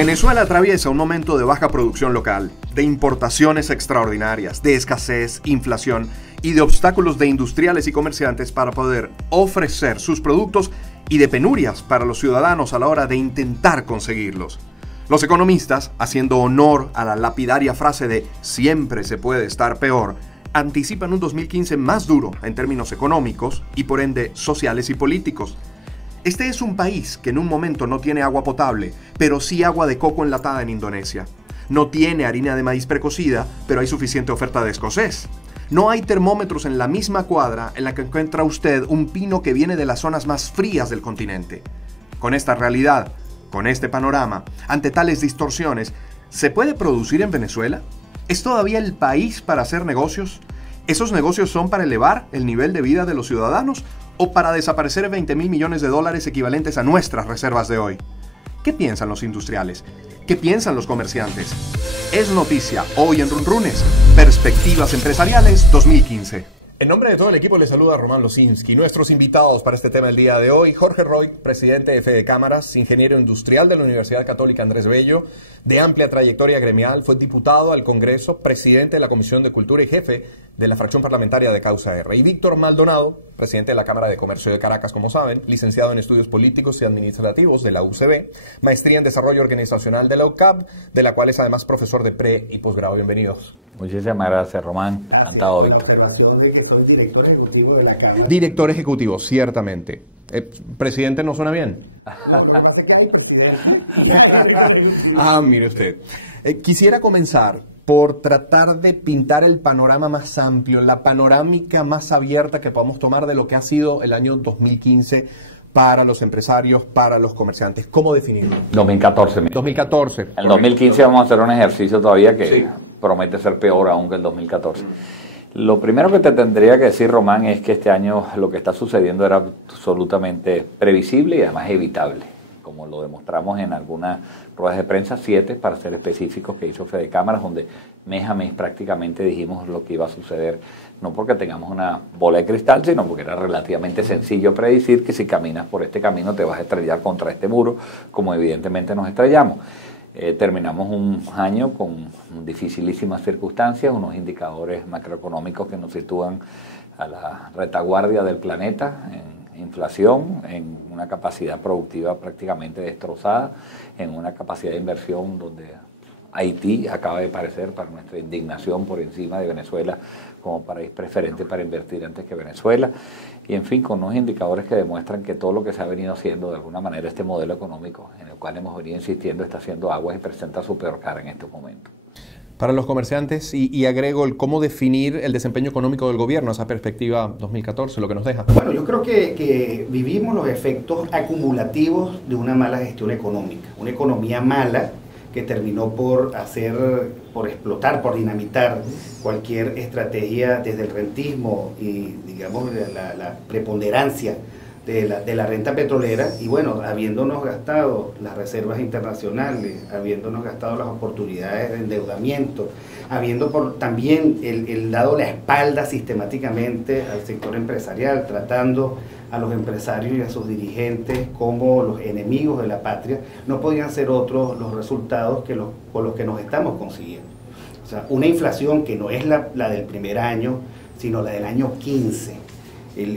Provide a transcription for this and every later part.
Venezuela atraviesa un momento de baja producción local, de importaciones extraordinarias, de escasez, inflación y de obstáculos de industriales y comerciantes para poder ofrecer sus productos y de penurias para los ciudadanos a la hora de intentar conseguirlos. Los economistas, haciendo honor a la lapidaria frase de "siempre se puede estar peor", anticipan un 2015 más duro en términos económicos y por ende sociales y políticos. Este es un país que en un momento no tiene agua potable, pero sí agua de coco enlatada en Indonesia. No tiene harina de maíz precocida, pero hay suficiente oferta de escocés. No hay termómetros en la misma cuadra en la que encuentra usted un pino que viene de las zonas más frías del continente. Con esta realidad, con este panorama, ante tales distorsiones, ¿se puede producir en Venezuela? ¿Es todavía el país para hacer negocios? ¿Esos negocios son para elevar el nivel de vida de los ciudadanos o para desaparecer 20.000 millones de dólares equivalentes a nuestras reservas de hoy? ¿Qué piensan los industriales? ¿Qué piensan los comerciantes? Es noticia hoy en Runrunes, Perspectivas Empresariales 2015. En nombre de todo el equipo les saluda Román Losinski. Nuestros invitados para este tema el día de hoy: Jorge Roy, presidente de Fede Cámaras, ingeniero industrial de la Universidad Católica Andrés Bello, de amplia trayectoria gremial, fue diputado al Congreso, presidente de la Comisión de Cultura y jefe de la fracción parlamentaria de Causa R. Y Víctor Maldonado, presidente de la Cámara de Comercio de Caracas, como saben, licenciado en Estudios Políticos y Administrativos de la UCB, maestría en Desarrollo Organizacional de la UCAP, de la cual es además profesor de pre y posgrado. Bienvenidos. Muchísimas gracias, Román. Gracias, con la observación de que soy director ejecutivo de la Cámara. Director ejecutivo, ciertamente. ¿Presidente no suena bien? No, lo que pasa es que hay presidente y hay director ejecutivo. Mire usted. Quisiera comenzar por tratar de pintar el panorama más amplio, la panorámica más abierta que podamos tomar de lo que ha sido el año 2015 para los empresarios, para los comerciantes. ¿Cómo definirlo? 2014. 2014. En 2015 vamos a hacer un ejercicio todavía que promete ser peor aún que el 2014. Lo primero que te tendría que decir, Román, es que este año lo que está sucediendo era absolutamente previsible y además evitable, como lo demostramos en algunas ruedas de prensa, 7 para ser específicos, que hizo Fede Cámaras, donde mes a mes prácticamente dijimos lo que iba a suceder, no porque tengamos una bola de cristal, sino porque era relativamente sencillo predecir que si caminas por este camino te vas a estrellar contra este muro, como evidentemente nos estrellamos. Terminamos un año con dificilísimas circunstancias, unos indicadores macroeconómicos que nos sitúan a la retaguardia del planeta, en inflación, en una capacidad productiva prácticamente destrozada, en una capacidad de inversión donde Haití acaba de aparecer, para nuestra indignación, por encima de Venezuela como país preferente para invertir antes que Venezuela, y en fin, con unos indicadores que demuestran que todo lo que se ha venido haciendo de alguna manera, este modelo económico en el cual hemos venido insistiendo, está haciendo aguas y presenta su peor cara en estos momentos. Para los comerciantes, y agrego el cómo definir el desempeño económico del gobierno, esa perspectiva 2014, lo que nos deja. Bueno, yo creo que vivimos los efectos acumulativos de una mala gestión económica, una economía mala que terminó por explotar, por dinamitar cualquier estrategia desde el rentismo y, digamos, la preponderancia de la renta petrolera, y bueno, habiéndonos gastado las reservas internacionales, habiéndonos gastado las oportunidades de endeudamiento, habiendo también el dado la espalda sistemáticamente al sector empresarial, tratando a los empresarios y a sus dirigentes como los enemigos de la patria, no podían ser otros los resultados con los que nos estamos consiguiendo. O sea, una inflación que no es la del primer año, sino la del año 15.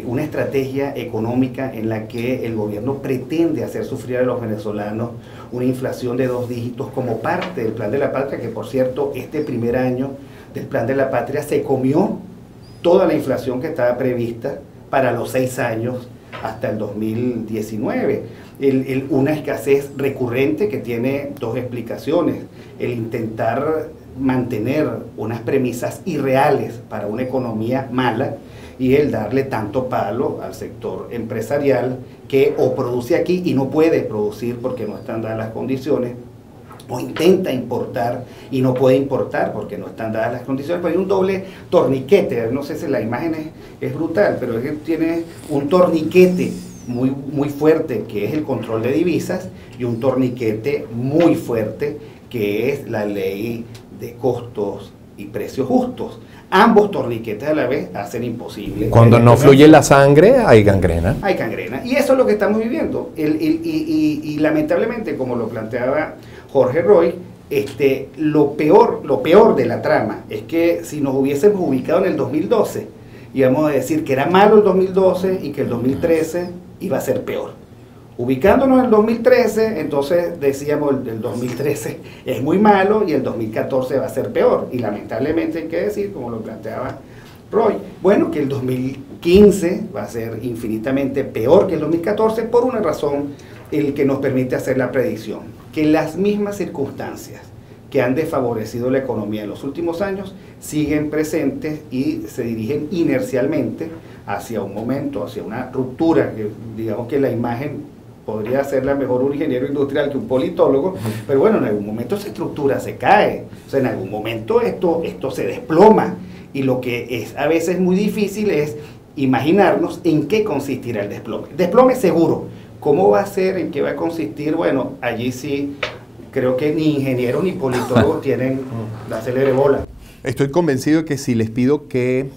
Una estrategia económica en la que el gobierno pretende hacer sufrir a los venezolanos una inflación de 2 dígitos como parte del Plan de la Patria, que por cierto, este primer año del Plan de la Patria se comió toda la inflación que estaba prevista para los 6 años hasta el 2019. Una escasez recurrente que tiene 2 explicaciones: el intentar mantener unas premisas irreales para una economía mala, y el darle tanto palo al sector empresarial que o produce aquí y no puede producir porque no están dadas las condiciones, o intenta importar y no puede importar porque no están dadas las condiciones. Pues hay un doble torniquete, no sé si la imagen es brutal, pero es que tiene un torniquete muy fuerte, que es el control de divisas, y un torniquete muy fuerte, que es la ley de costos y precios justos. Ambos torniquetes a la vez hacen imposible. Cuando no fluye la sangre, hay gangrena. Hay gangrena. Y eso es lo que estamos viviendo. Y lamentablemente, como lo planteaba Jorge Roy, lo peor de la trama es que si nos hubiésemos ubicado en el 2012, íbamos a decir que era malo el 2012 y que el 2013 iba a ser peor. Ubicándonos en el 2013, entonces decíamos el 2013 es muy malo y el 2014 va a ser peor. Y lamentablemente hay que decir, como lo planteaba Roy, bueno, que el 2015 va a ser infinitamente peor que el 2014 por una razón el que nos permite hacer la predicción, que las mismas circunstancias que han desfavorecido la economía en los últimos años siguen presentes y se dirigen inercialmente hacia un momento, hacia una ruptura, que digamos que la imagen podría serla mejor un ingeniero industrial que un politólogo, pero bueno, en algún momento esa estructura se cae, o sea, en algún momento esto se desploma, y lo que es a veces muy difícil es imaginarnos en qué consistirá el desplome. Desplome seguro. ¿Cómo va a ser? ¿En qué va a consistir? Bueno, allí sí creo que ni ingenieros ni politólogos tienen la célebre bola. Estoy convencido de que si les pido que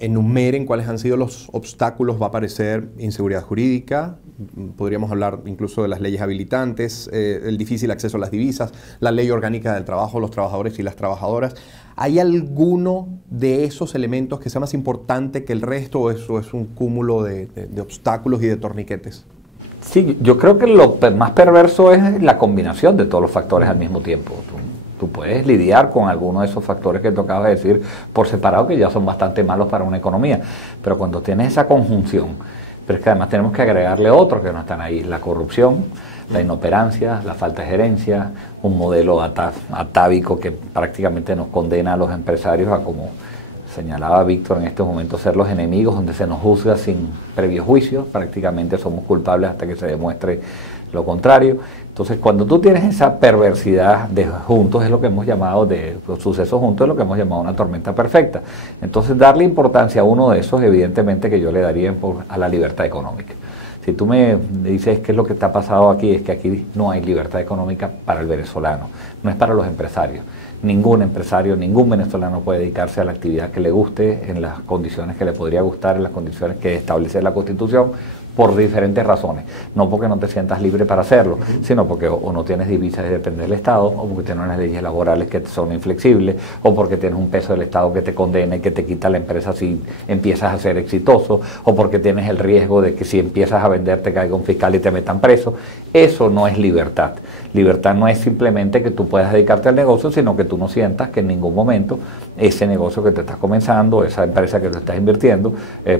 enumeren cuáles han sido los obstáculos, va a aparecer inseguridad jurídica, podríamos hablar incluso de las leyes habilitantes, el difícil acceso a las divisas, la ley orgánica del trabajo, los trabajadores y las trabajadoras. ¿Hay alguno de esos elementos que sea más importante que el resto, o eso es un cúmulo de obstáculos y de torniquetes? Sí, yo creo que lo más perverso es la combinación de todos los factores al mismo tiempo. Tú puedes lidiar con algunos de esos factores que tocaba decir por separado, que ya son bastante malos para una economía, pero cuando tienes esa conjunción, pero es que además tenemos que agregarle otros que no están ahí: la corrupción, la inoperancia, la falta de gerencia, un modelo atávico que prácticamente nos condena a los empresarios a, como señalaba Víctor en este momento, ser los enemigos, donde se nos juzga sin previo juicio, prácticamente somos culpables hasta que se demuestre lo contrario. Entonces, cuando tú tienes esa perversidad de juntos, es lo que hemos llamado, de los sucesos juntos, es lo que hemos llamado una tormenta perfecta. Entonces, darle importancia a uno de esos, evidentemente que yo le daría a la libertad económica. Si tú me dices qué es lo que está pasando aquí, es que aquí no hay libertad económica para el venezolano, no es para los empresarios. Ningún empresario, ningún venezolano puede dedicarse a la actividad que le guste, en las condiciones que le podría gustar, en las condiciones que establece la Constitución, por diferentes razones. No porque no te sientas libre para hacerlo, sino porque o no tienes divisas y depende del Estado, o porque tienes unas leyes laborales que son inflexibles, o porque tienes un peso del Estado que te condena y que te quita la empresa si empiezas a ser exitoso, o porque tienes el riesgo de que si empiezas a vender te caiga un fiscal y te metan preso. Eso no es libertad. Libertad no es simplemente que tú puedas dedicarte al negocio, sino que tú no sientas que en ningún momento ese negocio que te estás comenzando, esa empresa que te estás invirtiendo,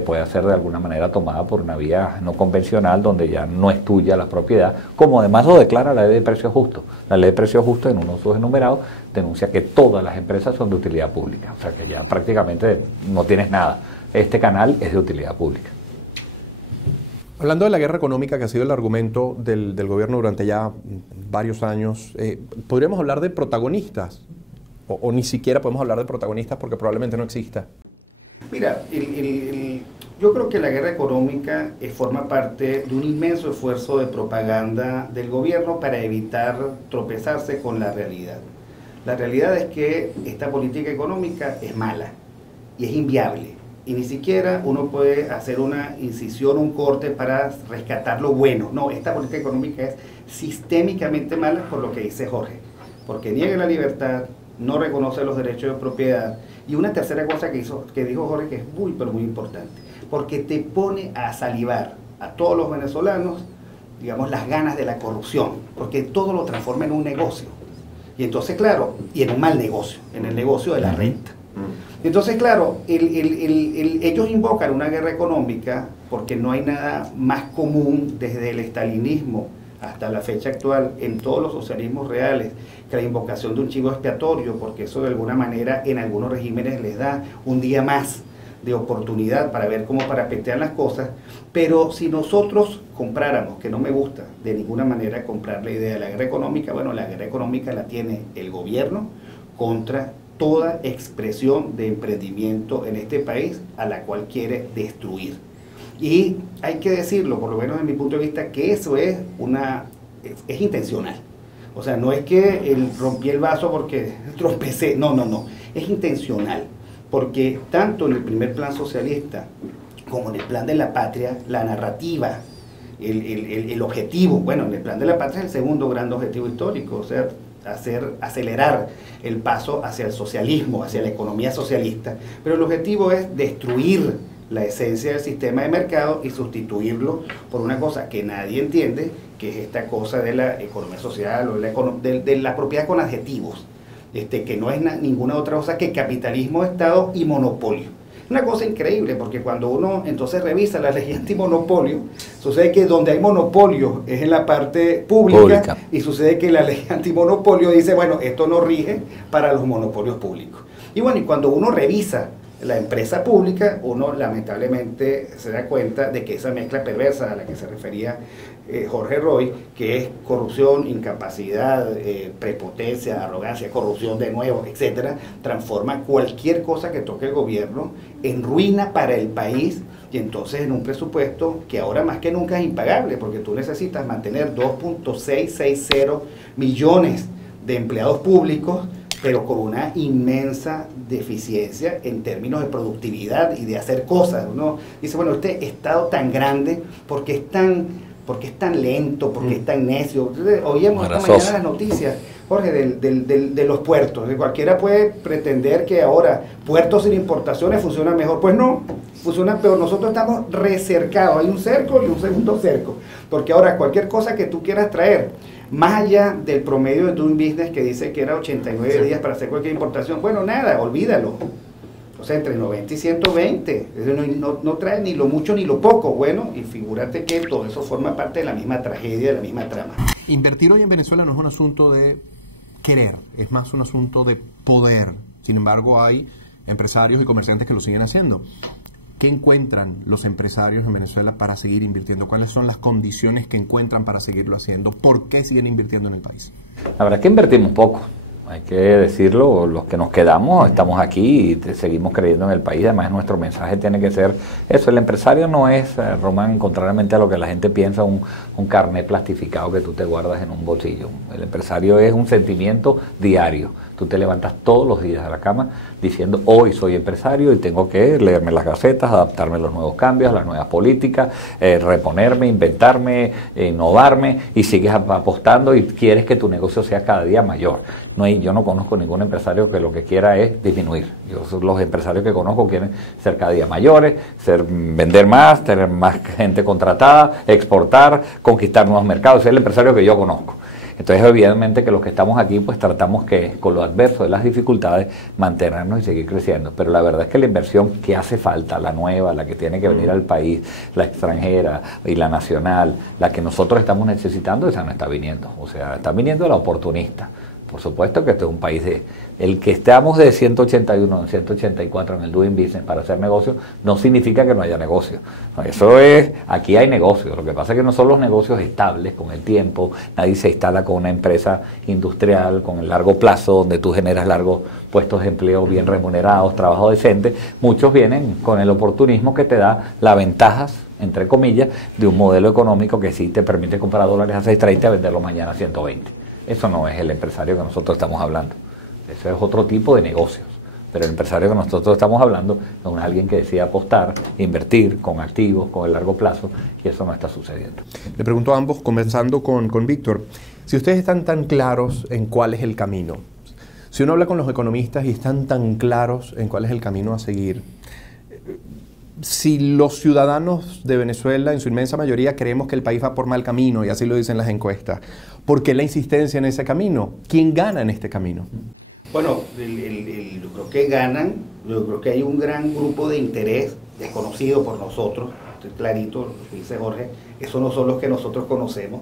puede ser de alguna manera tomada por una vía no convencional, donde ya no es tuya la propiedad, como además lo declara la ley de precios justos. La ley de precios justos, en uno de sus enumerados, denuncia que todas las empresas son de utilidad pública, o sea que ya prácticamente no tienes nada. Este canal es de utilidad pública. Hablando de la guerra económica, que ha sido el argumento del gobierno durante ya varios años, ¿podríamos hablar de protagonistas? O ni siquiera podemos hablar de protagonistas porque probablemente no exista. Mira, yo creo que la guerra económica forma parte de un inmenso esfuerzo de propaganda del gobierno para evitar tropezarse con la realidad. La realidad es que esta política económica es mala y es inviable. Y ni siquiera uno puede hacer una incisión, un corte para rescatar lo bueno. No, esta política económica es sistémicamente mala, por lo que dice Jorge, porque niega la libertad, no reconoce los derechos de propiedad. Y una tercera cosa que dijo Jorge, que es muy, pero muy importante, porque te pone a salivar a todos los venezolanos, digamos, las ganas de la corrupción, porque todo lo transforma en un negocio. Y entonces, claro, y en un mal negocio, en el negocio de la renta. Entonces, claro, ellos invocan una guerra económica porque no hay nada más común desde el estalinismo hasta la fecha actual en todos los socialismos reales que la invocación de un chivo expiatorio, porque eso de alguna manera en algunos regímenes les da un día más de oportunidad para ver cómo parapetean las cosas. Pero si nosotros compráramos, que no me gusta de ninguna manera comprar la idea de la guerra económica, bueno, la guerra económica la tiene el gobierno contra toda expresión de emprendimiento en este país a la cual quiere destruir. Y hay que decirlo, por lo menos desde mi punto de vista, que eso es intencional. O sea, no es que rompí el vaso porque tropecé, no, es intencional, porque tanto en el primer plan socialista como en el plan de la patria, la narrativa, el objetivo, bueno, en el plan de la patria es el segundo gran objetivo histórico, o sea, acelerar el paso hacia el socialismo, hacia la economía socialista, pero el objetivo es destruir la esencia del sistema de mercado y sustituirlo por una cosa que nadie entiende, que es esta cosa de la economía social o de la propiedad con adjetivos, que no es ninguna otra cosa que capitalismo, Estado y monopolio. Una cosa increíble, porque cuando uno entonces revisa la ley antimonopolio, sucede que donde hay monopolio es en la parte pública. Y sucede que la ley antimonopolio dice, bueno, esto no rige para los monopolios públicos. Y bueno, y cuando uno revisa la empresa pública, uno lamentablemente se da cuenta de que esa mezcla perversa a la que se refería Jorge Roy, que es corrupción, incapacidad, prepotencia, arrogancia, corrupción de nuevo, etcétera, transforma cualquier cosa que toque el gobierno en ruina para el país, y entonces en un presupuesto que ahora más que nunca es impagable, porque tú necesitas mantener 2.660 millones de empleados públicos, pero con una inmensa deficiencia en términos de productividad y de hacer cosas. Uno dice, bueno, este Estado tan grande, ¿por qué es tan lento? ¿Por qué es tan necio? Entonces, oíamos esta mañana las noticias, Jorge, de los puertos. Cualquiera puede pretender que ahora puertos sin importaciones funcionan mejor. Pues no, funcionan peor. Nosotros estamos recercados. Hay un cerco y un segundo cerco. Porque ahora cualquier cosa que tú quieras traer, más allá del promedio de Doing Business que dice que era 89 días para hacer cualquier importación, bueno, nada, olvídalo. O sea, entre 90 y 120, no trae ni lo mucho ni lo poco. Bueno, y figúrate que todo eso forma parte de la misma tragedia, de la misma trama. Invertir hoy en Venezuela no es un asunto de querer, es más un asunto de poder. Sin embargo, hay empresarios y comerciantes que lo siguen haciendo. ¿Qué encuentran los empresarios en Venezuela para seguir invirtiendo? ¿Cuáles son las condiciones que encuentran para seguirlo haciendo? ¿Por qué siguen invirtiendo en el país? La verdad es que invertir un poco, hay que decirlo, los que nos quedamos estamos aquí y seguimos creyendo en el país. Además nuestro mensaje tiene que ser eso, el empresario no es, Román, contrariamente a lo que la gente piensa, un carnet plastificado que tú te guardas en un bolsillo. El empresario es un sentimiento diario. Tú te levantas todos los días de la cama diciendo, hoy soy empresario y tengo que leerme las gacetas, adaptarme a los nuevos cambios, a las nuevas políticas, reponerme, inventarme, innovarme, y sigues apostando y quieres que tu negocio sea cada día mayor. Yo no conozco ningún empresario que lo que quiera es disminuir. Los empresarios que conozco quieren ser cada día mayores, vender más, tener más gente contratada, exportar, conquistar nuevos mercados. Ese es el empresario que yo conozco. Entonces, evidentemente que los que estamos aquí, pues tratamos que con lo adverso de las dificultades, mantenernos y seguir creciendo. Pero la verdad es que la inversión que hace falta, la nueva, la que tiene que venir al país, la extranjera y la nacional, la que nosotros estamos necesitando, esa no está viniendo. O sea, está viniendo la oportunista. Por supuesto que este es un país el que estamos de 181 en 184 en el Doing Business para hacer negocios, no significa que no haya negocios. Eso es, aquí hay negocios. Lo que pasa es que no son los negocios estables con el tiempo. Nadie se instala con una empresa industrial con el largo plazo, donde tú generas largos puestos de empleo bien remunerados, trabajo decente. Muchos vienen con el oportunismo que te da las ventajas, entre comillas, de un modelo económico que sí te permite comprar dólares a 6.30 y venderlo mañana a 120. Eso no es el empresario que nosotros estamos hablando. Eso es otro tipo de negocios. Pero el empresario que nosotros estamos hablando es alguien que decide apostar, invertir con activos, con el largo plazo, y eso no está sucediendo. Le pregunto a ambos, conversando con Víctor, si ustedes están tan claros en cuál es el camino, si uno habla con los economistas y están tan claros en cuál es el camino a seguir, si los ciudadanos de Venezuela, en su inmensa mayoría, creemos que el país va por mal camino, y así lo dicen las encuestas, ¿por qué la insistencia en ese camino? ¿Quién gana en este camino? Bueno, yo creo que ganan, yo creo que hay un gran grupo de interés desconocido por nosotros, estoy clarito, lo que dice Jorge, esos no son los que nosotros conocemos,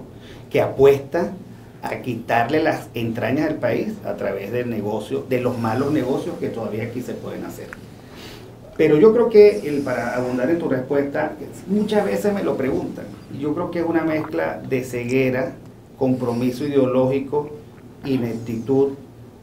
que apuesta a quitarle las entrañas al país a través del negocio, de los malos negocios que todavía aquí se pueden hacer. Pero yo creo que, para abundar en tu respuesta, muchas veces me lo preguntan, yo creo que es una mezcla de ceguera, compromiso ideológico, ineptitud,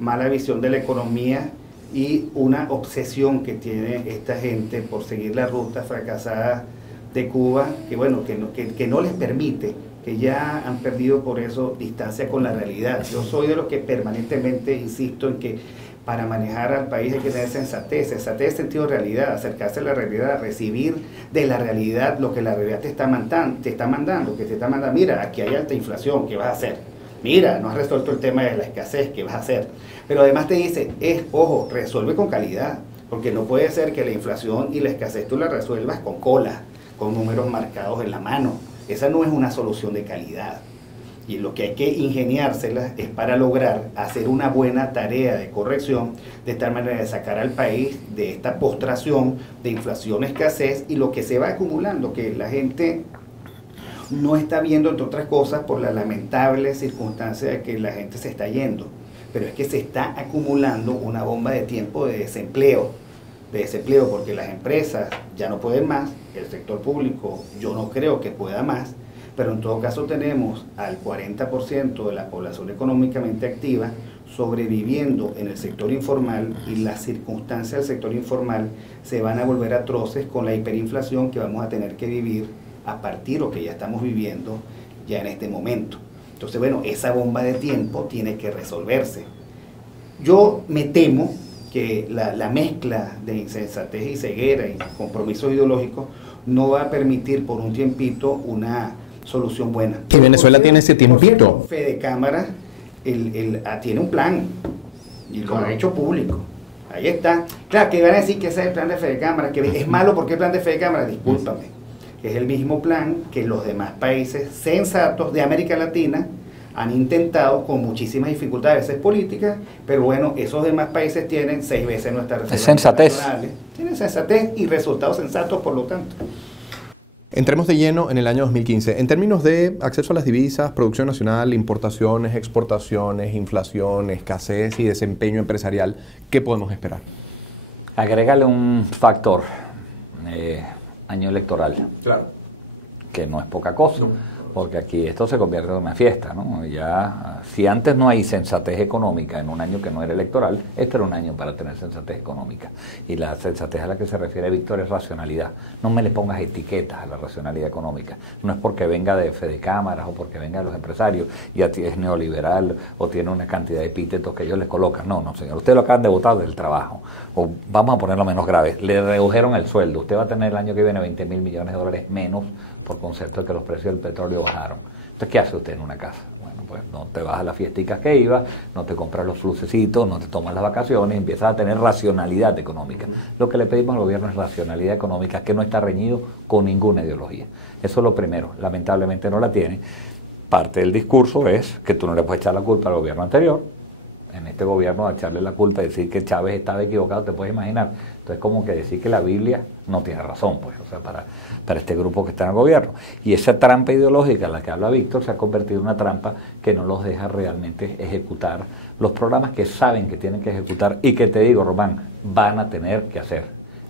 mala visión de la economía y una obsesión que tiene esta gente por seguir la ruta fracasada de Cuba, que bueno, que no les permite, que ya han perdido por eso distancia con la realidad. Yo soy de los que permanentemente insisto en que para manejar al país hay que tener sensatez sentido de realidad, acercarse a la realidad, recibir de la realidad lo que la realidad te está mandando, mira, aquí hay alta inflación, ¿qué vas a hacer? mira, no has resuelto el tema de la escasez, ¿qué vas a hacer? Pero además te dice, ojo, resuelve con calidad, porque no puede ser que la inflación y la escasez tú la resuelvas con cola, con números marcados en la mano. Esa no es una solución de calidad. Y lo que hay que ingeniárselas es para lograr hacer una buena tarea de corrección, de tal manera de sacar al país de esta postración de inflación, escasez y lo que se va acumulando, que la gente no está viendo, entre otras cosas, por la lamentable circunstancia de que la gente se está yendo. Pero es que se está acumulando una bomba de tiempo de desempleo porque las empresas ya no pueden más, el sector público yo no creo que pueda más, pero en todo caso tenemos al 40% de la población económicamente activa sobreviviendo en el sector informal y las circunstancias del sector informal se van a volver atroces con la hiperinflación que vamos a tener que vivir a partir o que ya estamos viviendo ya en este momento. Entonces, bueno, esa bomba de tiempo tiene que resolverse. Yo me temo que la mezcla de insensatez y ceguera y compromisos ideológicos no va a permitir por un tiempito una solución buena. ¿Y Venezuela tiene ese tiempito? Fede Cámara tiene un plan y lo ha hecho público. Ahí está. Claro, que van a decir que ese es el plan de Fede Cámara, que es malo porque el plan de Fede Cámara, discúlpame. Es el mismo plan que los demás países sensatos de América Latina han intentado con muchísimas dificultades, a veces políticas, pero bueno, esos demás países tienen 6 veces nuestra reserva. Es sensatez. Tienen sensatez y resultados sensatos, por lo tanto. Entremos de lleno en el año 2015. En términos de acceso a las divisas, producción nacional, importaciones, exportaciones, inflación, escasez y desempeño empresarial, ¿qué podemos esperar? Agrégale un factor, año electoral. Claro. Que no es poca cosa. No. Porque aquí esto se convierte en una fiesta, ¿no? Ya, si antes no hay sensatez económica en un año que no era electoral, este era un año para tener sensatez económica. Y la sensatez a la que se refiere Víctor es racionalidad. No me le pongas etiquetas a la racionalidad económica. No es porque venga de Fede Cámaras o porque venga de los empresarios y a ti es neoliberal o tiene una cantidad de epítetos que ellos les colocan. No, no, señor. Usted lo acaban de votar del trabajo. O vamos a ponerlo menos grave. Le redujeron el sueldo. Usted va a tener el año que viene 20 mil millones de dólares menos por concepto de que los precios del petróleo bajaron. Entonces, ¿qué hace usted en una casa? Bueno, pues no te vas a las fiesticas que iba, no te compras los flucecitos, no te tomas las vacaciones, empiezas a tener racionalidad económica. Lo que le pedimos al gobierno es racionalidad económica que no está reñido con ninguna ideología. Eso es lo primero. Lamentablemente no la tiene. Parte del discurso es que tú no le puedes echar la culpa al gobierno anterior. En este gobierno, a echarle la culpa y decir que Chávez estaba equivocado, te puedes imaginar. Entonces, como que decir que la Biblia no tiene razón, pues, o sea, para este grupo que está en el gobierno. Y esa trampa ideológica a la que habla Víctor se ha convertido en una trampa que no los deja realmente ejecutar los programas que saben que tienen que ejecutar y que, te digo, Román, van a tener que hacer.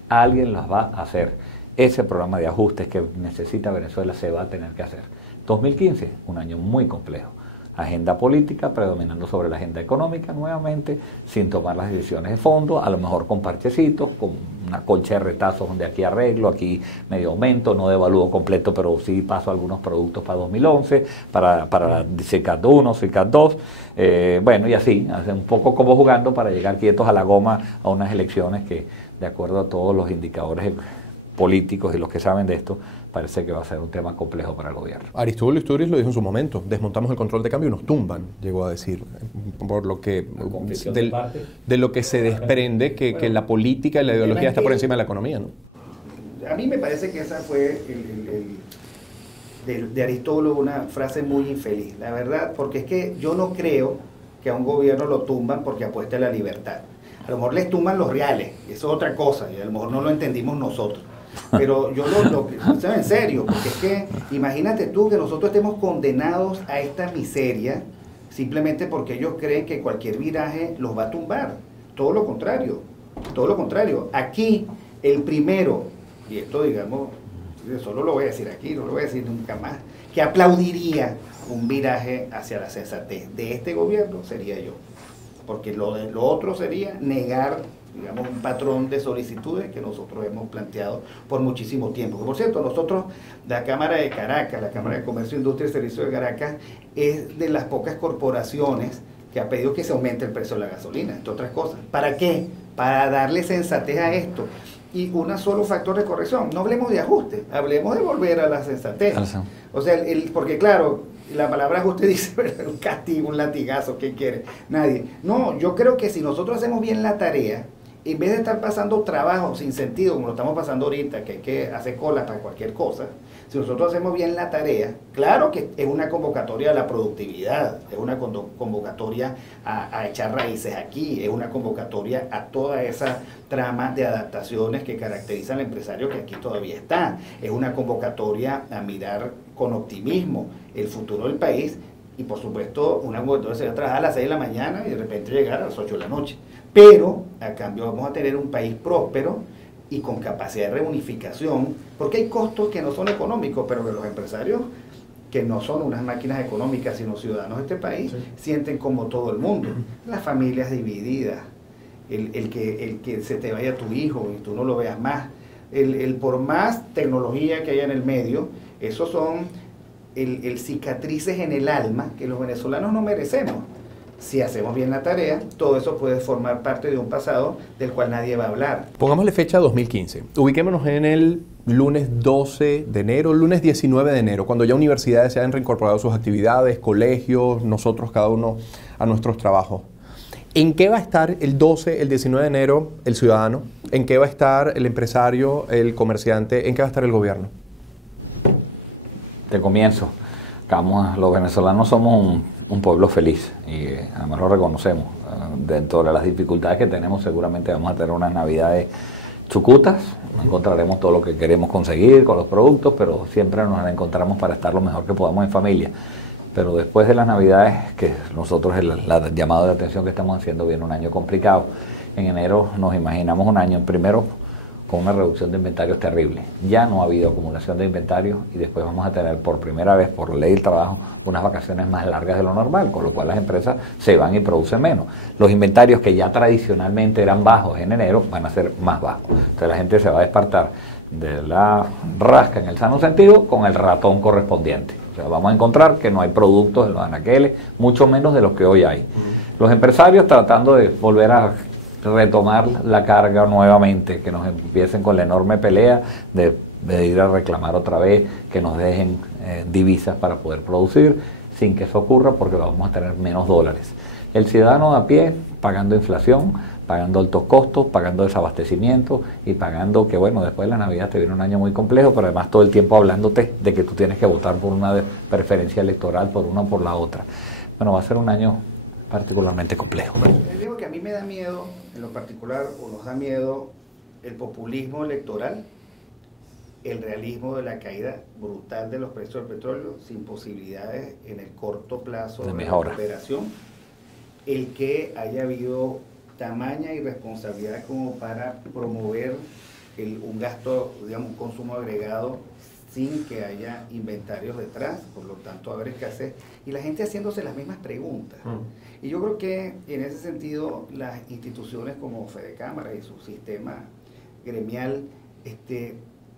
Alguien las va a hacer. Ese programa de ajustes que necesita Venezuela se va a tener que hacer. 2015, un año muy complejo. Agenda política predominando sobre la agenda económica nuevamente, sin tomar las decisiones de fondo, a lo mejor con parchecitos, con una concha de retazos donde aquí arreglo, aquí medio aumento, no devalúo completo, pero sí paso algunos productos para 2011, para CICAT 1, CICAT 2, bueno, y así, un poco como jugando para llegar quietos a la goma a unas elecciones que, de acuerdo a todos los indicadores políticos y los que saben de esto, parece que va a ser un tema complejo para el gobierno. Aristóbulo Isturiz lo dijo en su momento, desmontamos el control de cambio y nos tumban, llegó a decir, por lo que de lo que se desprende que la política y la ideología está por encima de la economía, ¿no? A mí me parece que esa fue de Aristóbulo una frase muy infeliz, la verdad, porque es que yo no creo que a un gobierno lo tumban porque apuesta a la libertad. A lo mejor les tumban los reales, eso es otra cosa, y a lo mejor no lo entendimos nosotros. Pero yo en serio, porque es que imagínate tú que nosotros estemos condenados a esta miseria simplemente porque ellos creen que cualquier viraje los va a tumbar. Todo lo contrario, todo lo contrario. Aquí el primero, y esto digamos, solo lo voy a decir aquí, no lo voy a decir nunca más, que aplaudiría un viraje hacia la sensatez de este gobierno sería yo. Porque lo otro sería negar, digamos, un patrón de solicitudes que nosotros hemos planteado por muchísimo tiempo. Por cierto, nosotros, la Cámara de Caracas, la Cámara de Comercio, Industria y Servicios de Caracas, es de las pocas corporaciones que ha pedido que se aumente el precio de la gasolina, entre otras cosas. ¿Para qué? Para darle sensatez a esto. Y un solo factor de corrección. No hablemos de ajuste, hablemos de volver a la sensatez. O sea, porque claro, la palabra que usted dice, un castigo, un latigazo, ¿qué quiere? Nadie. No, yo creo que si nosotros hacemos bien la tarea, en vez de estar pasando trabajo sin sentido, como lo estamos pasando ahorita, que hay que hacer cola para cualquier cosa, si nosotros hacemos bien la tarea, claro que es una convocatoria a la productividad, es una convocatoria a echar raíces aquí, es una convocatoria a toda esa trama de adaptaciones que caracterizan al empresario que aquí todavía está, es una convocatoria a mirar con optimismo el futuro del país y por supuesto una convocatoria se va a trabajar a las 6 de la mañana y de repente llegar a las 8 de la noche. Pero a cambio vamos a tener un país próspero y con capacidad de reunificación, porque hay costos que no son económicos, pero que los empresarios, que no son unas máquinas económicas, sino ciudadanos de este país, sienten como todo el mundo. Las familias divididas, el que se te vaya tu hijo y tú no lo veas más, el por más tecnología que haya en el medio, esos son el cicatrices en el alma que los venezolanos no merecemos. Si hacemos bien la tarea, todo eso puede formar parte de un pasado del cual nadie va a hablar. Pongámosle fecha 2015. Ubiquémonos en el lunes 12 de enero, lunes 19 de enero, cuando ya universidades se han reincorporado sus actividades, colegios, nosotros cada uno a nuestros trabajos. ¿En qué va a estar el 12, el 19 de enero el ciudadano? ¿En qué va a estar el empresario, el comerciante? ¿En qué va a estar el gobierno? De comienzo, los venezolanos somos un pueblo feliz y además lo reconocemos. Dentro de las dificultades que tenemos seguramente vamos a tener unas navidades chucutas, encontraremos todo lo que queremos conseguir con los productos, pero siempre nos encontramos para estar lo mejor que podamos en familia. Pero después de las navidades, que nosotros el llamado de atención que estamos haciendo viene un año complicado. En enero nos imaginamos un año, primero con una reducción de inventarios terrible. Ya no ha habido acumulación de inventarios y después vamos a tener por primera vez, por ley del trabajo, unas vacaciones más largas de lo normal, con lo cual las empresas se van y producen menos. Los inventarios que ya tradicionalmente eran bajos en enero van a ser más bajos. Entonces la gente se va a despertar de la rasca en el sano sentido con el ratón correspondiente. O sea, vamos a encontrar que no hay productos de los anaqueles, mucho menos de los que hoy hay. Los empresarios tratando de volver a retomar la carga nuevamente, que nos empiecen con la enorme pelea de ir a reclamar otra vez, que nos dejen divisas para poder producir, sin que eso ocurra porque vamos a tener menos dólares. El ciudadano de a pie pagando inflación, pagando altos costos, pagando desabastecimiento y pagando que bueno, después de la Navidad te viene un año muy complejo, pero además todo el tiempo hablándote de que tú tienes que votar por una preferencia electoral, por una o por la otra. Bueno, va a ser un año particularmente complejo. Digo que a mí me da miedo, en lo particular, o nos da miedo el populismo electoral, el realismo de la caída brutal de los precios del petróleo, sin posibilidades en el corto plazo de recuperación, el que haya habido tamaña irresponsabilidad como para promover un gasto, digamos, un consumo agregado sin que haya inventarios detrás, por lo tanto haber escasez, y la gente haciéndose las mismas preguntas. Y yo creo que en ese sentido las instituciones como Fedecámara y su sistema gremial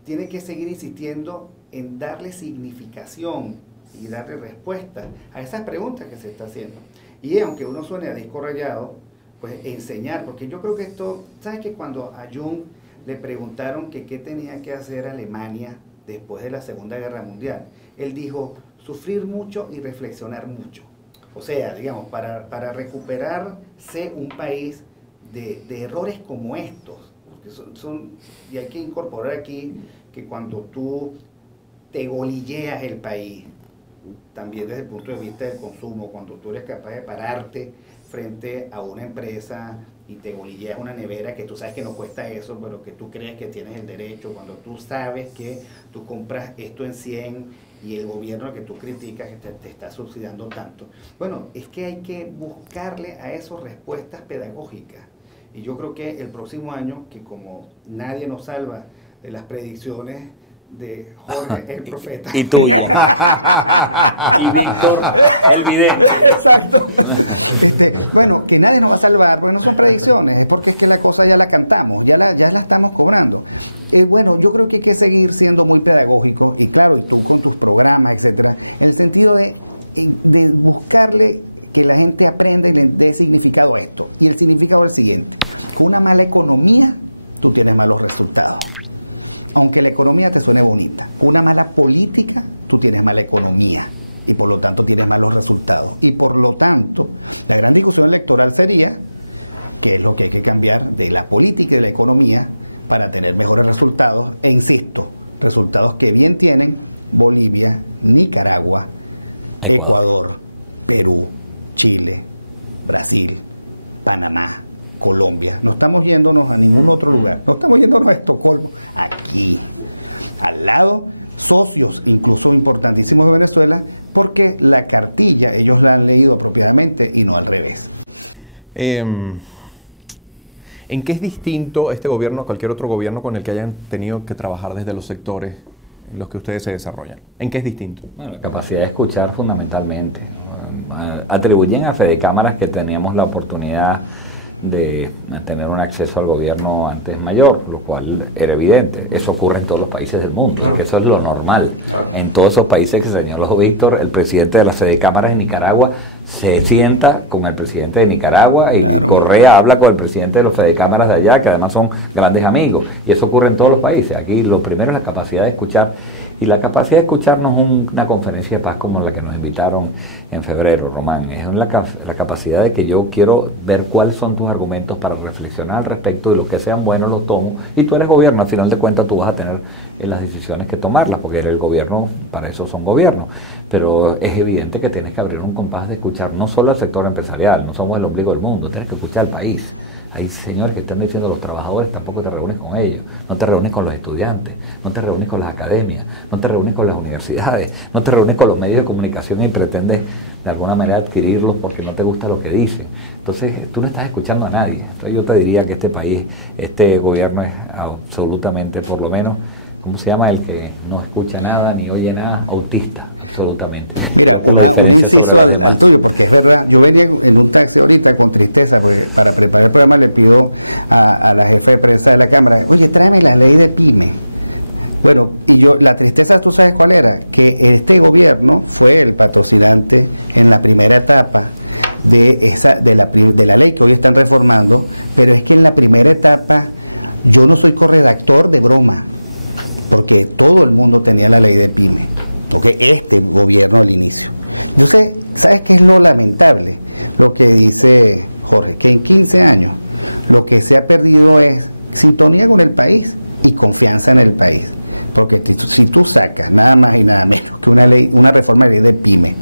tienen que seguir insistiendo en darle significación y darle respuesta a esas preguntas que se está haciendo. Y aunque uno suene a disco rayado, pues enseñar, porque yo creo que esto, ¿sabes que cuando a Jung le preguntaron que qué tenía que hacer Alemania después de la Segunda Guerra Mundial? Él dijo, sufrir mucho y reflexionar mucho. O sea, digamos, para recuperarse un país de errores como estos, porque y hay que incorporar aquí que cuando tú te golilleas el país, también desde el punto de vista del consumo, cuando tú eres capaz de pararte frente a una empresa y te golilleas una nevera que tú sabes que no cuesta eso, pero que tú crees que tienes el derecho, cuando tú sabes que tú compras esto en 100 y el gobierno que tú criticas que te está subsidiando tanto. Bueno, es que hay que buscarle a eso respuestas pedagógicas. Y yo creo que el próximo año, que como nadie nos salva de las predicciones de Jorge, el profeta. Y tú. Y Víctor, el vidente. Exacto. Bueno, que nadie nos va a salvar, porque no son predicciones, es porque es que la cosa ya la cantamos, ya la estamos cobrando. Bueno, yo creo que hay que seguir siendo muy pedagógicos, y claro, y tú con tus programas, etcétera, en el sentido de buscarle que la gente aprenda y le dé significado a esto. Y el significado es el siguiente: con una mala economía, tú tienes malos resultados. Aunque la economía te suene bonita, con una mala política, tú tienes mala economía. y por lo tanto tienes malos resultados. Y por lo tanto, la gran discusión electoral sería qué es lo que hay que cambiar de la política y de la economía para tener mejores resultados, e insisto, resultados que bien tienen Bolivia, Nicaragua, Ecuador, Perú, Chile, Brasil, Panamá, Colombia. No estamos yéndonos a ningún otro lugar, no estamos yéndonos a Estocolmo, aquí, al lado, socios incluso importantísimos de Venezuela, porque la cartilla ellos la han leído apropiadamente y no al revés. ¿En qué es distinto este gobierno a cualquier otro gobierno con el que hayan tenido que trabajar desde los sectores en los que ustedes se desarrollan? ¿En qué es distinto? Bueno, la capacidad de escuchar fundamentalmente. Atribuyen a Fede Cámaras que teníamos la oportunidad de tener un acceso al gobierno antes mayor, lo cual era evidente. Eso ocurre en todos los países del mundo, claro. Eso es lo normal. Claro. En todos esos países que señaló Víctor, el presidente de la Fede Cámaras de Nicaragua se sienta con el presidente de Nicaragua y claro. Correa habla con el presidente de los Fede Cámaras de allá, que además son grandes amigos, y eso ocurre en todos los países. Aquí lo primero es la capacidad de escuchar, y la capacidad de escucharnos una conferencia de paz como la que nos invitaron en febrero, Román, es la capacidad de que yo quiero ver cuáles son tus argumentos para reflexionar al respecto, y los que sean buenos los tomo, y tú eres gobierno, al final de cuentas tú vas a tener las decisiones que tomarlas, porque eres el gobierno, para eso son gobiernos, pero es evidente que tienes que abrir un compás de escuchar no solo al sector empresarial, no somos el ombligo del mundo, tienes que escuchar al país. Hay señores que están diciendo los trabajadores, tampoco te reúnes con ellos, no te reúnes con los estudiantes, no te reúnes con las academias, no te reúnes con las universidades, no te reúnes con los medios de comunicación y pretendes de alguna manera adquirirlos porque no te gusta lo que dicen. Entonces tú no estás escuchando a nadie. Entonces yo te diría que este país, este gobierno es absolutamente, por lo menos, ¿cómo se llama? El que no escucha nada ni oye nada, autista, absolutamente. Mira, un inciso al tuyo, porque es verdad, yo venía en un taxi ahorita con tristeza, porque para preparar el programa le pido a la jefa de prensa de la Cámara, oye, tráeme la ley de PYME. Bueno, y yo, la tristeza, ¿tú sabes cuál era? Que este gobierno fue el patrocinante en la primera etapa de la ley que hoy están reformando, pero es que en la primera etapa yo no soy corredactor de broma, porque todo el mundo tenía la ley de PYME, ¿okay? Este gobierno al inicio. Entonces, ¿sabes qué es lo lamentable? Lo que dice Jorge, que en 15 años lo que se ha perdido es sintonía con el país y confianza en el país. Porque si tú sacas nada más y nada menos que una reforma de ley de PYME,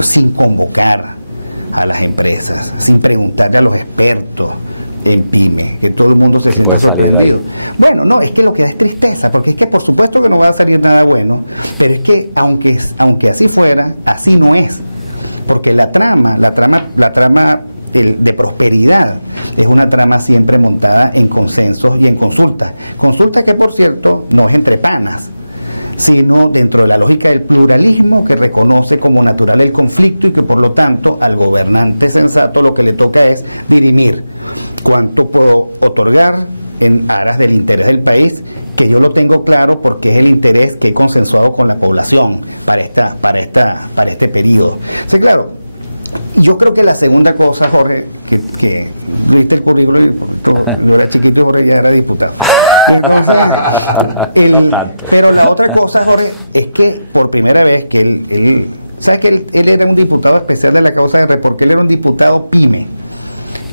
sin convocar a las empresas, sin preguntarle a los expertos en PYME, que todo el mundo se sienta sorprendido. Bueno, no, es que lo que da es tristeza, porque es que por supuesto que no va a salir nada bueno, pero es que aunque así fuera, así no es, porque la trama de prosperidad es una trama siempre montada en consensos y en consultas. Consultas que, por cierto, no es entre panas, sino dentro de la lógica del pluralismo que reconoce como natural el conflicto y que por lo tanto al gobernante sensato lo que le toca es dirimir cuánto puedo otorgar en aras del interés del país, que yo lo tengo claro porque es el interés que he consensuado con la población para este periodo. Sí, claro. Yo creo que la segunda cosa, Jorge, que viste el currículum, yo era chiquito y Jorge ya era diputado. Y entonces, pero la otra cosa, Jorge, es que por primera vez que él ¿sabes que él era un diputado especial de la causa R? Porque él era un diputado PYME.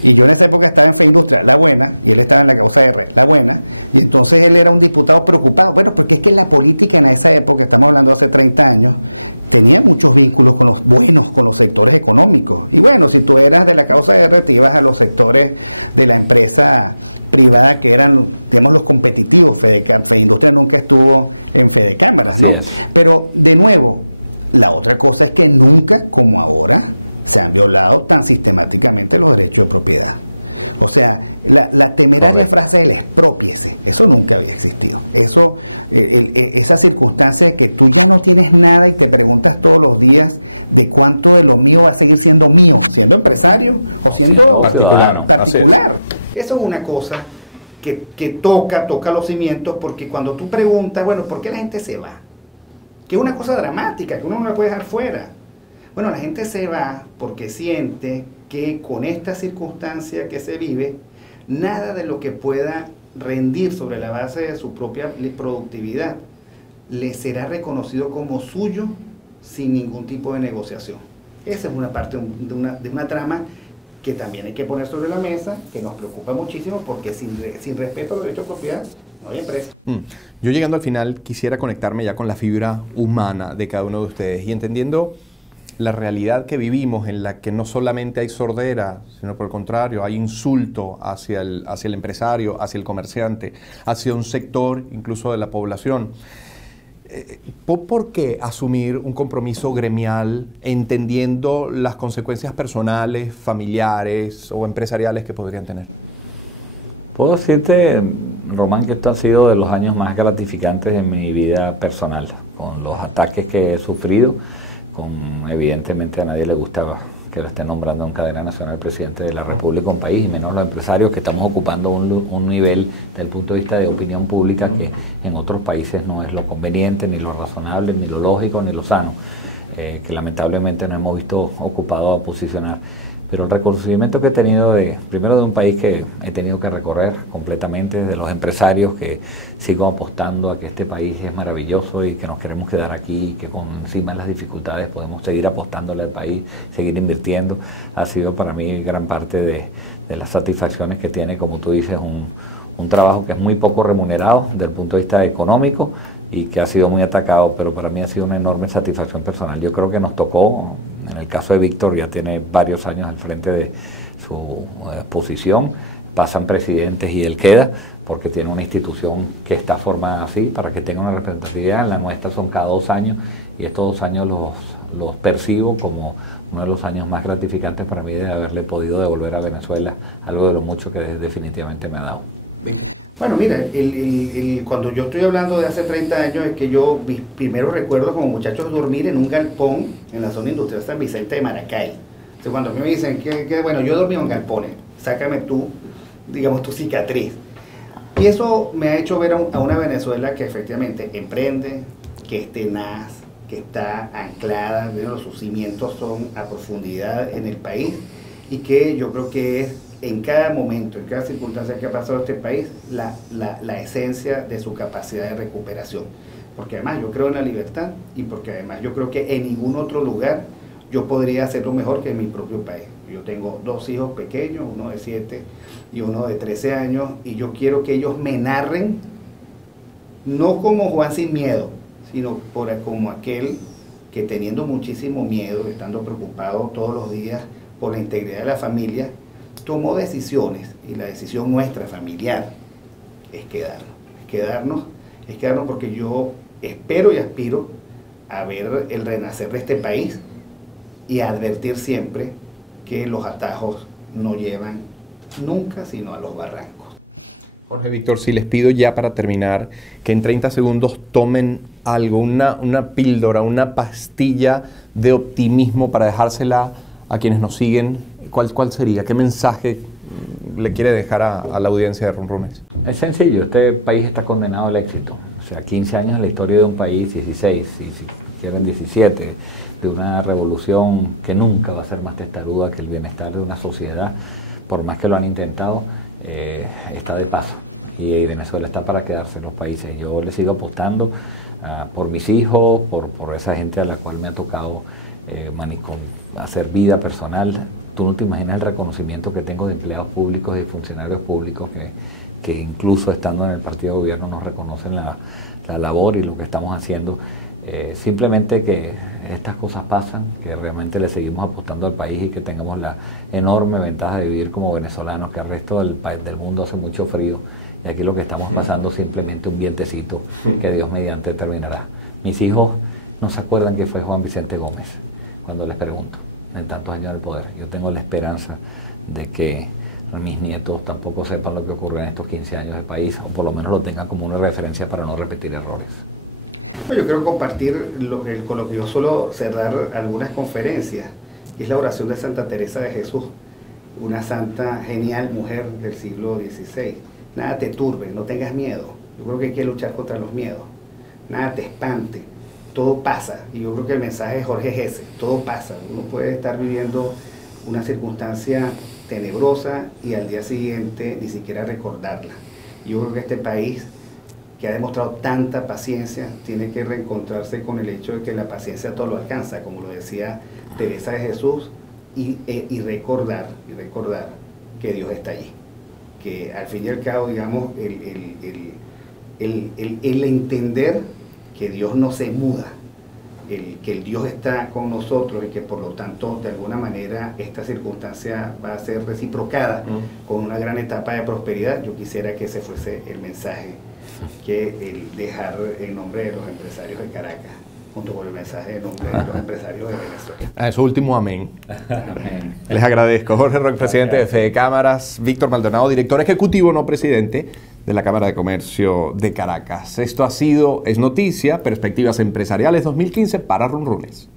Y yo en esa época estaba en Fe Industria, la buena, y él estaba en la causa R, la buena, y entonces él era un diputado preocupado. Bueno, porque es que la política en esa época, estamos hablando hace 30 años, tenía muchos vínculos con los sectores económicos. Y bueno, si tú eras de la causa R, te ibas a los sectores de la empresa privada que eran, digamos, los competitivos. Fe Industria nunca estuvo en Fede Cámaras, ¿no? Sí, pero, de nuevo, la otra cosa es que nunca, como ahora, se han violado tan sistemáticamente los derechos de propiedad. O sea, la temeraria frase del exprópiese, eso nunca había existido. Eso, esa circunstancia de que tú ya no tienes nada y te preguntas todos los días de cuánto de lo mío va a seguir siendo mío, siendo empresario o siendo particular. Eso es una cosa que toca los cimientos, porque cuando tú preguntas, bueno, ¿por qué la gente se va? Que es una cosa dramática, que uno no la puede dejar fuera. Bueno, la gente se va porque siente que con esta circunstancia que se vive, nada de lo que pueda rendir sobre la base de su propia productividad le será reconocido como suyo sin ningún tipo de negociación. Esa es una parte de una trama que también hay que poner sobre la mesa, que nos preocupa muchísimo, porque sin respeto a los derechos de propiedad no hay empresa. Yo llegando al final quisiera conectarme ya con la fibra humana de cada uno de ustedes y entendiendo la realidad que vivimos, en la que no solamente hay sordera, sino por el contrario, hay insulto hacia el empresario, hacia el comerciante, hacia un sector incluso de la población. ¿Por qué asumir un compromiso gremial entendiendo las consecuencias personales, familiares o empresariales que podrían tener? Puedo decirte, Román, que estos han sido de los años más gratificantes en mi vida personal, con los ataques que he sufrido, evidentemente a nadie le gusta que lo esté nombrando en cadena nacional el presidente de la República, un país, y menos los empresarios, que estamos ocupando un nivel desde el punto de vista de opinión pública que en otros países no es lo conveniente, ni lo razonable, ni lo lógico, ni lo sano, que lamentablemente no hemos visto ocupado a posicionar. Pero el reconocimiento que he tenido primero de un país que he tenido que recorrer completamente, de los empresarios que sigo apostando a que este país es maravilloso y que nos queremos quedar aquí, y que con encima de las dificultades podemos seguir apostándole al país, seguir invirtiendo, ha sido para mí gran parte de las satisfacciones que tiene, como tú dices, un trabajo que es muy poco remunerado desde el punto de vista económico y que ha sido muy atacado, pero para mí ha sido una enorme satisfacción personal. Yo creo que nos tocó. En el caso de Víctor, ya tiene varios años al frente de su posición, pasan presidentes y él queda, porque tiene una institución que está formada así, para que tenga una representatividad. En la nuestra son cada 2 años, y estos 2 años los percibo como uno de los años más gratificantes para mí de haberle podido devolver a Venezuela algo de lo mucho que definitivamente me ha dado. Bueno, mira, cuando yo estoy hablando de hace 30 años, es que yo, mis primeros recuerdos como muchachos, es dormir en un galpón en la zona industrial San Vicente de Maracay. Entonces, cuando me dicen que bueno, yo dormí en galpones, sácame tú, digamos, tu cicatriz. Y eso me ha hecho ver a una Venezuela que efectivamente emprende, que es tenaz, que está anclada, sus cimientos son a profundidad en el país, y que yo creo que es en cada momento, en cada circunstancia que ha pasado este país, la esencia de su capacidad de recuperación. Porque además yo creo en la libertad, y porque además yo creo que en ningún otro lugar yo podría hacerlo mejor que en mi propio país. Yo tengo 2 hijos pequeños, uno de 7 y uno de 13 años, y yo quiero que ellos me narren, no como Juan sin miedo, sino como aquel que, teniendo muchísimo miedo, estando preocupado todos los días por la integridad de la familia, tomó decisiones, y la decisión nuestra familiar es quedarnos porque yo espero y aspiro a ver el renacer de este país y a advertir siempre que los atajos no llevan nunca sino a los barrancos. Jorge Víctor, si les pido ya para terminar que en 30 segundos tomen algo, una píldora, una pastilla de optimismo para dejársela a quienes nos siguen, ¿cuál sería? ¿Qué mensaje le quiere dejar a la audiencia de Runrunes? Es sencillo, este país está condenado al éxito. O sea, 15 años en la historia de un país, 16, si quieren 17, de una revolución que nunca va a ser más testaruda que el bienestar de una sociedad, por más que lo han intentado, está de paso. Y Venezuela está para quedarse en los países. Yo le sigo apostando por mis hijos, por esa gente a la cual me ha tocado hacer vida personal. Tú no te imaginas el reconocimiento que tengo de empleados públicos y de funcionarios públicos que incluso estando en el partido de gobierno nos reconocen la labor y lo que estamos haciendo. Simplemente que estas cosas pasan, que realmente le seguimos apostando al país y que tengamos la enorme ventaja de vivir como venezolanos, que al resto del mundo hace mucho frío. Y aquí lo que estamos pasando es simplemente un vientecito que Dios mediante terminará. Mis hijos no se acuerdan que fue Juan Vicente Gómez cuando les pregunto, en tantos años del poder. Yo tengo la esperanza de que mis nietos tampoco sepan lo que ocurrió en estos 15 años del país, o por lo menos lo tengan como una referencia para no repetir errores. Yo quiero compartir con lo que yo suelo cerrar algunas conferencias, que es la oración de Santa Teresa de Jesús, una santa genial mujer del siglo XVI. Nada te turbe, no tengas miedo. Yo creo que hay que luchar contra los miedos. Nada te espante, todo pasa. Y yo creo que el mensaje de Jorge es ese, todo pasa. Uno puede estar viviendo una circunstancia tenebrosa y al día siguiente ni siquiera recordarla. Yo creo que este país que ha demostrado tanta paciencia, tiene que reencontrarse con el hecho de que la paciencia todo lo alcanza, como lo decía Teresa de Jesús, y recordar que Dios está allí. Que al fin y al cabo, digamos, el entender que Dios no se muda, que el Dios está con nosotros y que por lo tanto de alguna manera esta circunstancia va a ser reciprocada con una gran etapa de prosperidad. Yo quisiera que ese fuese el mensaje, que el dejar el nombre de los empresarios de Caracas junto con el mensaje de nombre de los empresarios de Venezuela. A eso último, amén. Amén. Les agradezco. Jorge Roque, presidente de Fede Cámaras, Víctor Maldonado, director ejecutivo, no presidente, de la Cámara de Comercio de Caracas. Esto ha sido Es Noticia, Perspectivas Empresariales 2015 para Runrunes.